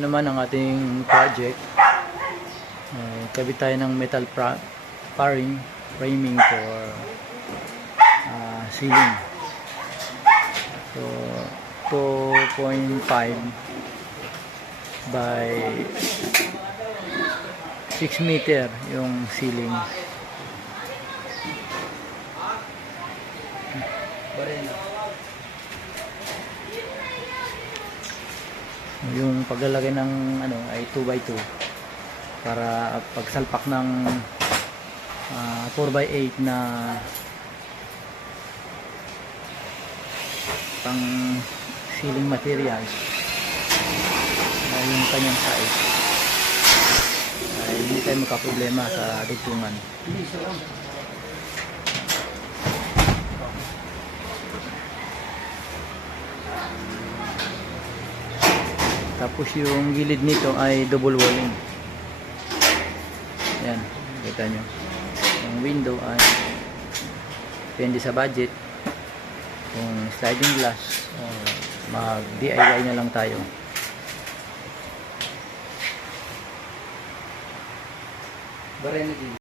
Yun naman ang ating project. Kabit tayo ng metal framing for ceiling. So 2.5 by 6 meter yung ceiling. Yung paglalagay ng ay 2x2 para pagsalpak ng 4x8 na pang ceiling materials, yung kanyang size, ay hindi tayo magkaproblema sa dugtungan. Tapos yung gilid nito ay double walling. Yan, kita nyo. Yung window ay depende sa budget. Kung sliding glass, mag DIY na lang tayo.